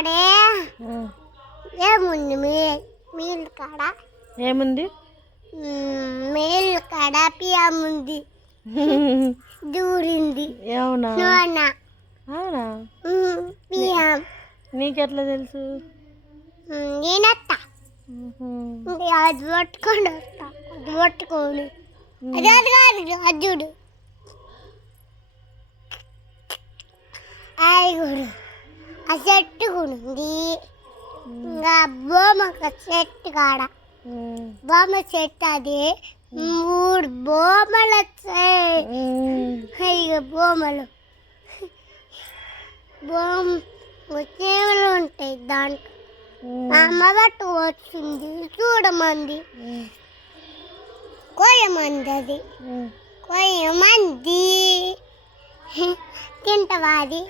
కాడే ఏముంది మీల్ కాడ ఏముంది? మీల్ కాడ పియముంది దూరింది. అవునా? అవునా? అవునా? పియం నీకెట్లా తెలుసు? నేనత్తా అది పట్టుకొని వస్తా. అది పట్టుకోని అది కాదు అర్జుడు ఆయుడు ఆ చెట్టు ఉంది. ఇంకా బొమ్మ చెట్టు కాడ బొమ్మ చెట్టు అది 3 బొమ్మలు వచ్చాయి. ఇక బొమ్మలు చేమలు ఉంటాయి దాంట్లో. మా అమ్మ పట్టు వచ్చింది చూడమంది. కోయమంది అది కోయమంది తింటవా అది?